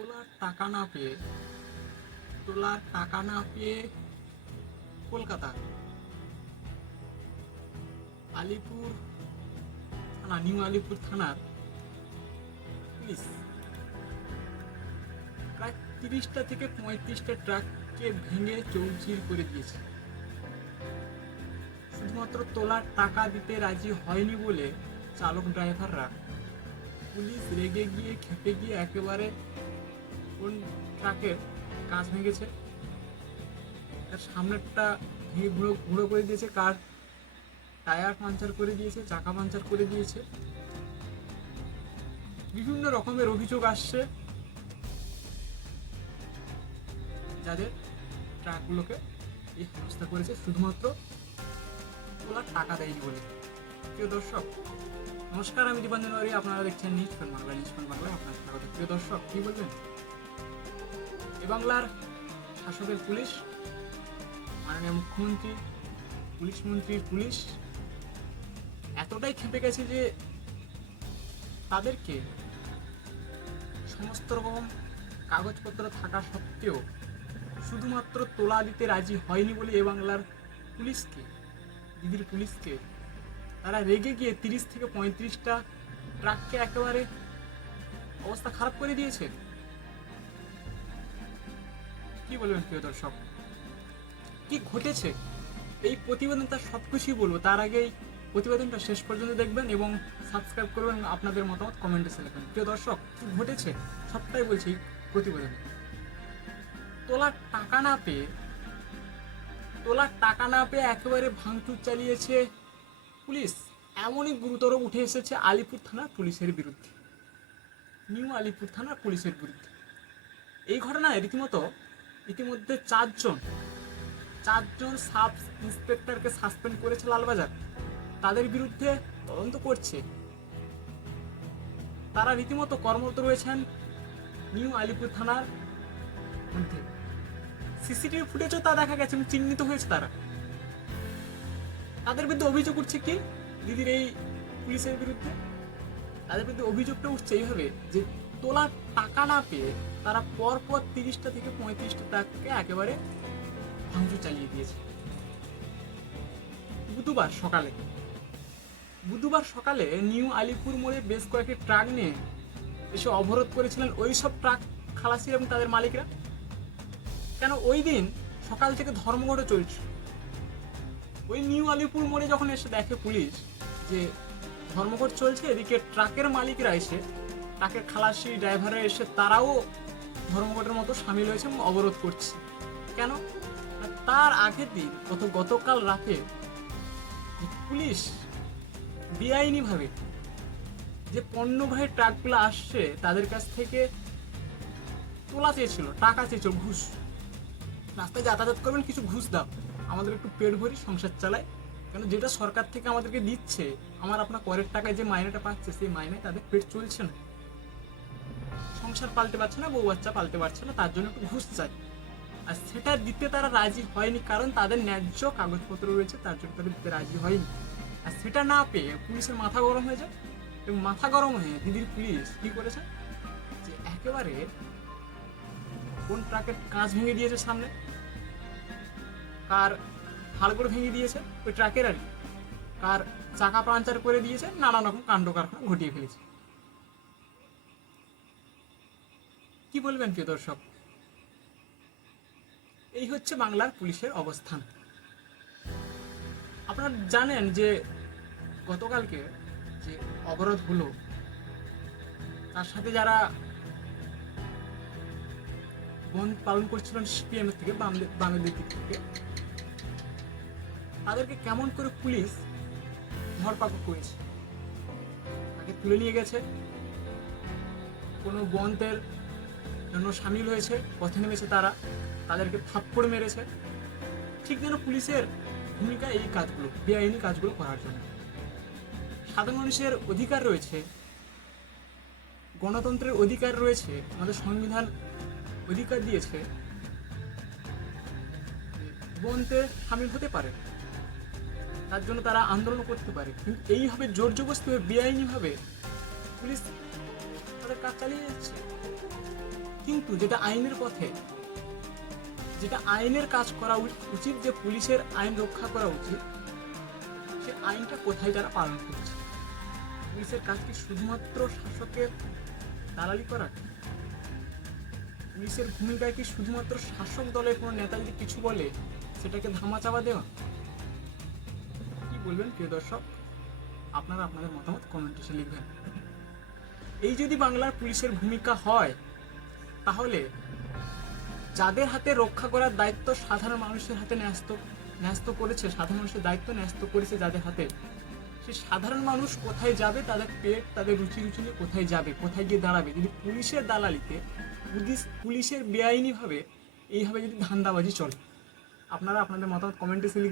তোলার টাকা না পেয়ে তোলার টাকা না পেয়ে কলকাতা আলিপুর থানা, নিউ আলিপুর থানার পুলিশ প্রায় 30টা থেকে 35টা ট্রাককে ভেঙে চৌচির করে দিয়েছে। শুধুমাত্র তোলার টাকা দিতে রাজি হয়নি বলে চালক ড্রাইভাররা পুলিশ রেগে গিয়ে খেপে গিয়ে একেবারে কোন ট্রাকের কাঁচ ভেঙেছে, তার সামনেরটা ভেঙে গুঁড়ো গুঁড়ো করে দিয়েছে, কার টায়ার পাঞ্চার করে দিয়েছে, চাকা পাঞ্চার করে দিয়েছে। বিভিন্ন রকমের অভিযোগ আসছে যাদের ট্রাকগুলোকে এই হেনস্থা করেছে শুধুমাত্র তোলার টাকা দেয়নি বলে। প্রিয় দর্শক নমস্কার, আমি দীপাঞ্জন বাড়ি, আপনারা দেখছেন নিউজ বাংলা। নিউজ বাংলায় আপনার স্বাগত। প্রিয় দর্শক, কি বলবেন? এ বাংলার শাসকের পুলিশ, মাননীয় মুখ্যমন্ত্রী, পুলিশ মন্ত্রীর পুলিশ এতটাই খেপে গেছে যে তাদেরকে সমস্ত রকম কাগজপত্র থাকা সত্ত্বেও শুধুমাত্র তোলা দিতে রাজি হয়নি বলে এ বাংলার পুলিশকে, দিদির পুলিশকে তারা রেগে গিয়ে 30 থেকে 35টা ট্রাককে একেবারে অবস্থা খারাপ করে দিয়েছে। কি বলবেন প্রিয় দর্শক, কি ঘটেছে এই প্রতিবেদন তার সবকিছুই বলবো। তার আগেই প্রতিবেদনটা শেষ পর্যন্ত দেখবেন এবং সাবস্ক্রাইব করবেন, আপনাদের মতামত কমেন্টে লিখবেন। প্রিয় দর্শক, কি ঘটেছে সবটাই বলছি প্রতিবেদনে। তোলার টাকা না পেয়ে একেবারে ভাঙচুর চালিয়েছে পুলিশ। এমনই গুরুতর উঠে এসেছে আলিপুর থানার পুলিশের বিরুদ্ধে, নিউ আলিপুর থানার পুলিশের বিরুদ্ধে। এই ঘটনায় ইতিমধ্যে চারজন সাব ইন্সপেক্টরকে সাসপেন্ড করেছে লালবাজার। তাদের বিরুদ্ধে তদন্ত করছে। তারা রীতিমতো কর্মরত রয়েছেন নিউ আলিপুর থানার মধ্যে। সিসিটিভি ফুটেজও তা দেখা গেছে, চিহ্নিত হয়েছে তারা। তাদের বিরুদ্ধে অভিযোগ উঠছে কি দিদির এই পুলিশের বিরুদ্ধে? তাদের বিরুদ্ধে অভিযোগটা উঠছে এইভাবে যে তোলার টাকা না পেয়ে তারা পরপর 30টা থেকে 35টা ট্রাককে একেবারে ভাঙচুর চালিয়ে দিয়েছে। বুধবার সকালে নিউ আলিপুর মোড়ে বেশ কয়েকটি ট্রাক নিয়ে এসে অবরোধ করেছিলেন ওই সব ট্রাক খালাসি এবং তাদের মালিকরা। কেন ওই দিন সকাল থেকে ধর্মঘট চলছে। ওই নিউ আলিপুর মোড়ে যখন এসে দেখে পুলিশ যে ধর্মঘট চলছে, এদিকে ট্রাকের মালিকরা এসে, ট্রাকের খালাসি ড্রাইভাররা এসে তারাও ধর্মঘটের মতো সামিল হয়েছে এবং অবরোধ করছে। কেন? তার আগের দিন গতকাল রাতে পুলিশ বেআইনিভাবে যে পণ্যবাহী ট্রাকগুলো আসছে তাদের কাছ থেকে তোলা চেয়েছিল, টাকা চেয়েছিল, ঘুষ। রাস্তায় যাতায়াত করবেন, কিছু ঘুষ দাও, আমাদের একটু পেট ভরি সংসার চালায়। কেন যেটা সরকার থেকে আমাদেরকে দিচ্ছে, আপনার করের টাকায় যে মাইনেটা পাচ্ছে, সেই মাইনায় তাদের পেট চলছে না, সংসার পালতে পারছে না, বউ বাচ্চা পালতে পারছে না, তার জন্য একটু ঘুষ চাই। আর সেটা দিতে তারা রাজি হয়নি, কারণ তাদের ন্যায্য কাগজপত্র রয়েছে, তার জন্য তাদের দিতে রাজি হয়নি। আর সেটা না পেয়ে পুলিশের মাথা গরম হয়ে যায়, এবং মাথা গরম হয়ে দিদির পুলিশ কি করেছে যে একেবারে কোন ট্রাকের কাঁচ ভেঙে দিয়েছে, সামনে কার হাড়গোড় ভেঙে দিয়েছে ওই ট্রাকের, আর কার চাকা পাঞ্চার করে দিয়েছে, নানান রকম কাণ্ড কারখানা ঘটিয়ে ফেলেছে। কি বলবেন প্রিয় দর্শক? এই হচ্ছে বাংলার পুলিশের অবস্থান। আপনারা জানেন যে গতকালকে যে অবরোধ হলো, তার সাথে যারা বন্ধ পালন করছিলেন সিপিএম এর থেকে, বামের দিক থেকে, তাদেরকে কেমন করে পুলিশ ধরপাকড় করেছে। তাকে তুলে নিয়ে গেছে, কোনো বন্ধের জন্য সামিল হয়েছে, পথে নেমেছে তারা, তাদেরকে থাপ্পড় মেরেছে। ঠিক যেন পুলিশের ভূমিকা এই কাজগুলো, বেআইনি কাজগুলো করার জন্য। সাধারণ মানুষের অধিকার রয়েছে, গণতন্ত্রের অধিকার রয়েছে, আমাদের সংবিধান অধিকার দিয়েছে বন্ধে সামিল হতে পারে, তার জন্য তারা আন্দোলন করতে পারে। কিন্তু এইভাবে জোর জবরদস্তি বেআইনিভাবে পুলিশ তাদের কাজ চালিয়ে যাচ্ছে। কি কিন্তু যেটা আইনের পথে, যেটা আইনের কাজ করা উচিত, যে পুলিশের আইন রক্ষা করা উচিত, সে আইনটা কোথায় তারা পালন করছে? পুলিশের কাজ কি শুধুমাত্র শাসকের দালালি করা? পুলিশের ভূমিকায় কি শুধুমাত্র শাসক দলের কোনো নেতা যদি কিছু বলে সেটাকে ধামাচাপা দেওয়া? কি বলবেন প্রিয় দর্শক? আপনারা আপনাদের মতামত কমেন্টে এসে লিখবেন। এই যদি বাংলার পুলিশের ভূমিকা হয়, তাহলে যাদের হাতে রক্ষা করার দায়িত্ব সাধারণ মানুষের হাতে ন্যস্ত করেছে, সাধারণ মানুষের দায়িত্ব ন্যস্ত করেছে যাদের হাতে, সে সাধারণ মানুষ কোথায় যাবে? তাদের পেট, তাদের রুচি নিয়ে কোথায় যাবে, কোথায় গিয়ে দাঁড়াবে? যদি পুলিশের দালালিতে, পুলিশের বেআইনিভাবে এইভাবে যদি ধান্দাবাজি চলে। আপনারা আপনাদের মতামত কমেন্টে লিখবেন।